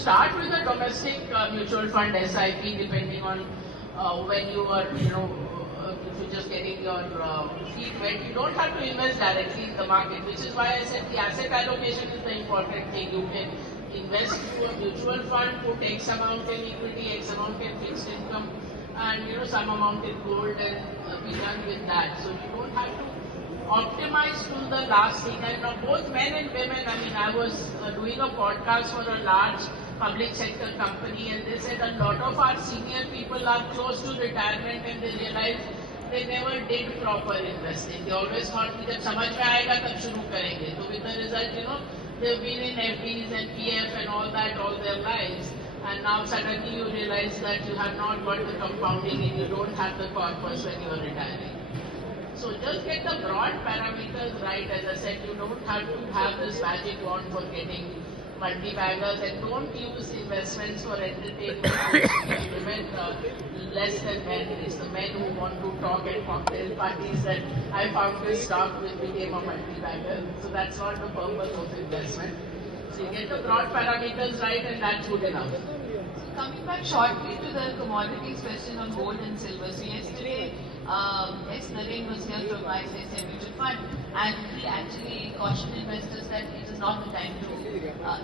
start with a domestic mutual fund SIP, depending on when you are, if you're just getting your feet wet, you don't have to invest directly in the market, which is why I said the asset allocation is the important thing. You can invest through a mutual fund, put X amount in equity, X amount in fixed income, and some amount in gold, and be done with that. So you don't have to optimize to the last thing. And both men and women, I was doing a podcast for a large public sector company, and they said a lot of our senior people are close to retirement and they realize they never did proper investing. They always thought that जब समझ में आएगा तब शुरू करेंगे. So with the result, they've been in FDs and PF and all that all their lives. And now suddenly you realize that you have not got the compounding and you don't have the corpus when you are retiring. So just get the broad parameters right. As I said, you don't have to have this magic wand for getting multi-baggers, and don't use investments for entertainment. Women less than men. It's the men who want to talk at cocktail parties that I found this stock which became a multi-bagger. So that's not the purpose of investment. So you get the broad parameters right, and that's good enough. Coming back shortly to the commodities question on gold and silver. So yesterday, Naren was here from ICICI Mutual Fund, and he actually cautioned investors that it is not the time to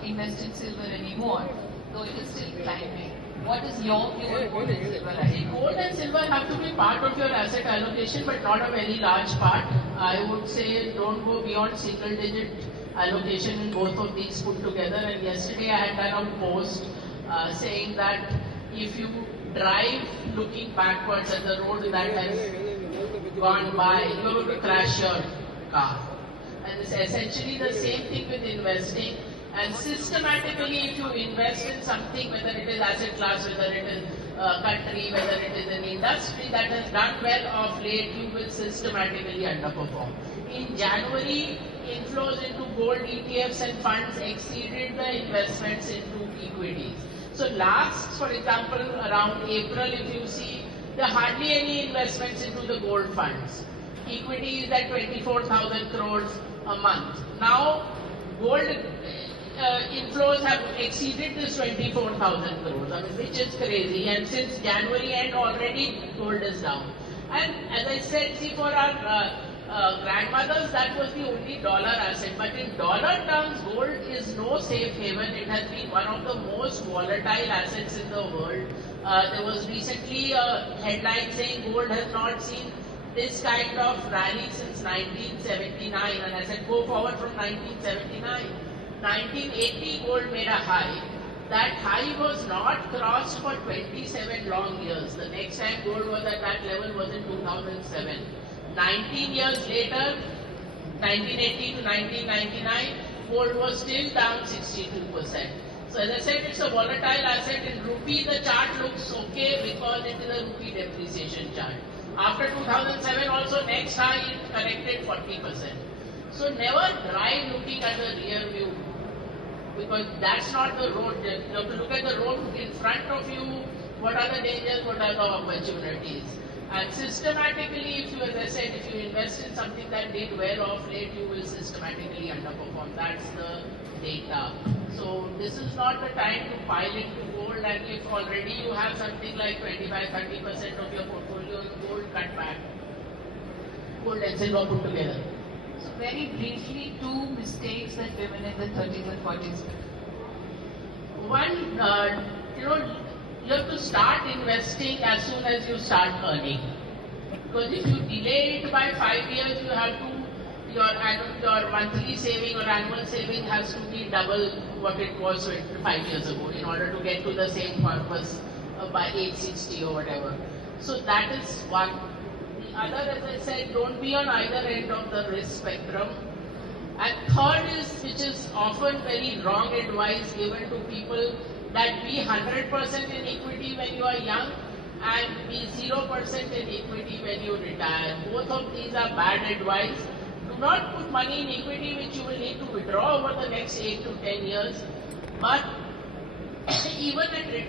invest in silver anymore, though it is still climbing. What is your view on gold and silver? Gold and silver have to be part of your asset allocation, but not a very large part. I would say don't go beyond single-digit allocation in both of these put together. And yesterday I had done a post saying that if you drive looking backwards at the road that has gone by, you're going to crash your car. And it's essentially the same thing with investing. And systematically, if you invest in something, whether it is asset class, whether it is country, whether it is an industry that has done well of late, you will systematically underperform. In January, inflows into gold ETFs and funds exceeded the investments into equities. So last, for example, around April, if you see, there are hardly any investments into the gold funds. Equity is at 24,000 crores a month. Now, gold inflows have exceeded this 24,000 crores, which is crazy. And since January end already, gold is down. And as I said, see, for our grandmothers, that was the only dollar asset. But in dollar terms, gold is no safe haven. It has been one of the most volatile assets in the world. There was recently a headline saying gold has not seen this kind of rally since 1979. And I said, go forward from 1979. 1980, gold made a high. That high was not crossed for 27 long years. The next time gold was at that level was in 2007. 19 years later, 1980 to 1999, gold was still down 62%. So as I said, it's a volatile asset. In rupee, the chart looks okay because it is a rupee depreciation chart. After 2007 also, next high it corrected 40%. So never drive looking at the rear view, because that's not the road. You have to look at the road in front of you. What are the dangers? What are the opportunities? And systematically, as I said, if you invest in something that did well of late, you will systematically underperform. That's the data. So this is not the time to pile into gold, and if already you have something like 25-30% of your portfolio in gold, cut back. Gold and silver put together. So very briefly, two mistakes that women in the 30s and 40s make. One, you have to start investing as soon as you start earning. Because if you delay it by 5 years, you have to, your monthly saving or annual saving has to be double what it was 5 years ago in order to get to the same purpose by age 60 or whatever. So that is one. The other, as I said, don't be on either end of the risk spectrum. And third is, which is often very wrong advice given to people, that be 100% in equity when you are young and be 0% in equity when you retire. Both of these are bad advice. Do not put money in equity which you will need to withdraw over the next 8 to 10 years. But even at